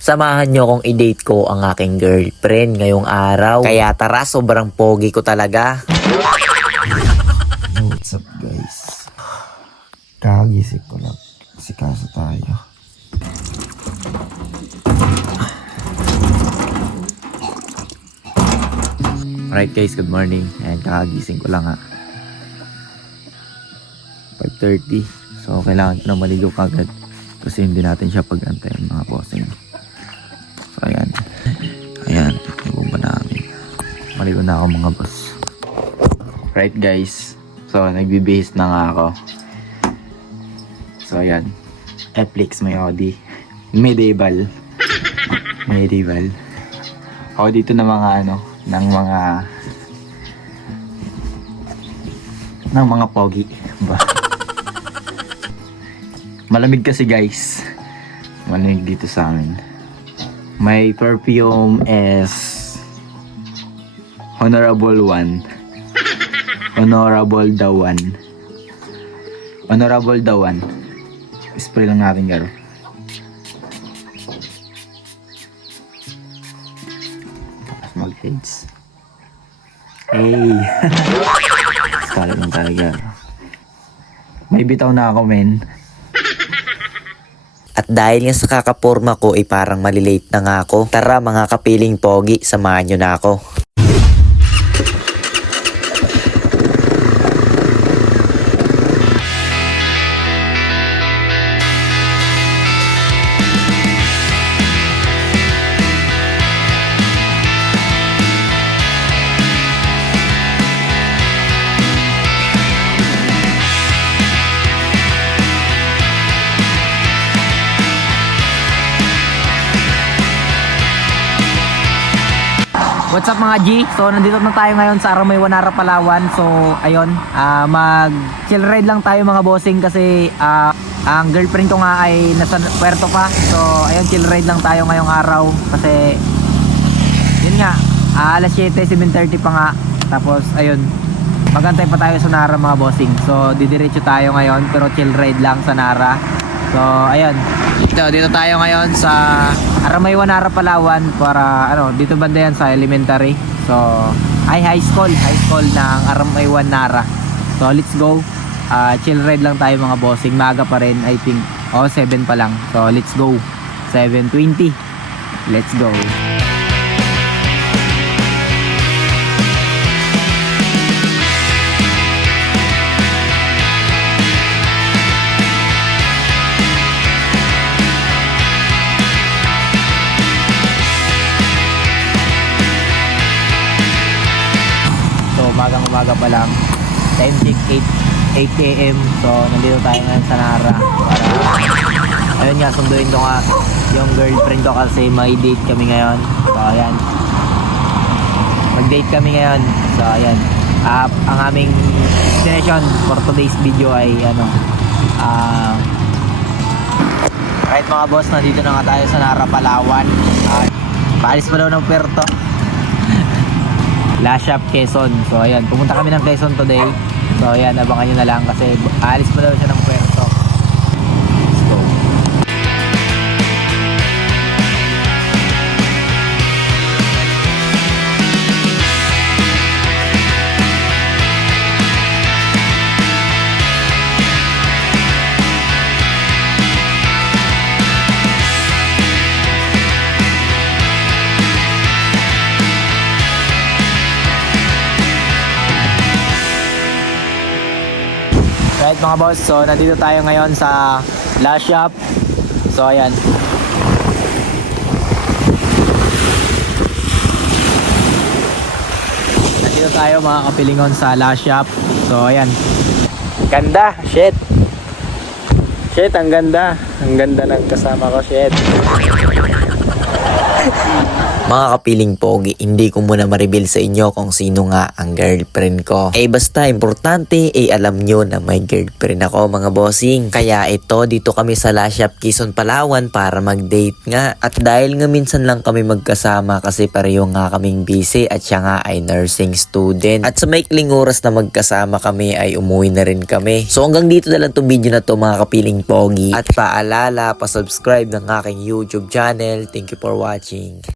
Samahan nyo kung i-date ko ang aking girlfriend ngayong araw. Kaya tara, sobrang pogi ko talaga. What's up guys? Kagising ko lang. Sikaso tayo. Alright guys, good morning. Ayan, kakagising ko lang ha. 5:30. So kailangan ko na maligo kagad. Kasi hindi natin siya pag-antayin mga bossing. So ayan. Ayan, yung ba namin. Maligo na ako mga boss. Right guys. So nagbibihis na nga ako. So ayan. Eplex may Audi. Medieval. Medieval. Ako dito na mga ng mga pogi. Ba? Malamig kasi guys. Malamig dito sa amin. My perfume is Honorable One. Honorable the One. Honorable the One. Spray lang natin garo. Mag-heads. Hey! Skala lang talaga. May bitaw na ako men. At dahil nga sa kakaporma ko ay parang malilate na nga ako. Tara mga kapiling pogi, samahan nyo na ako. What's up mga G? So nandito na tayo ngayon sa Aramay Wanara, Palawan. So ayun, mag chill ride lang tayo mga bossing kasi ang girlfriend ko nga ay nasa Puerto pa. So ayun, chill ride lang tayo ngayong araw kasi yun nga, alas 7, 7:30 pa nga. Tapos ayun, magantay pa tayo sa Nara mga bossing. So didiretso tayo ngayon pero chill ride lang sa Nara. So ayun, dito tayo ngayon sa Aramay Wanara, Palawan para dito banda yan sa elementary. So ay high school ng Aramay Wanara. So let's go. Chill ride lang tayo mga bossing. Maga pa rin, I think 7 pa lang. So let's go. 7:20. Let's go. Umaga pa lang, time check 8 AM. So nandito tayo ngayon sa Nara para ayun nga, sunduin ko nga yung girlfriend ko kasi may date kami ngayon. So ayan, mag date kami ngayon. So ayan, ang aming destination for today's video ay right mga boss, nandito na nga tayo sa Nara, Palawan. Paalis pa daw ng Puerto. Last Shop, Quezon. So ayan, pumunta kami ng Quezon today. So ayan, abangan nyo na lang kasi alis pa daw siya ng Puerto. Let's go. Right mga boss, so nandito tayo ngayon sa Last Shop. So ayan, nandito tayo mga kapilingon sa Last Shop. So ayan, ganda, shit, ang ganda ng kasama ko, shit. Mga kapiling pogi, hindi ko muna ma-reveal sa inyo kung sino nga ang girlfriend ko. Basta importante, alam nyo na may girlfriend ako mga bossing. Kaya ito, dito kami sa La Shop, Quezon, Palawan para mag-date nga. At dahil nga minsan lang kami magkasama kasi pareho nga kaming busy at siya nga ay nursing student. At sa maikling oras na magkasama kami ay umuwi na rin kami. So hanggang dito na lang itong video na to mga kapiling pogi. At paalala, pa-subscribe ng aking YouTube channel. Thank you for watching.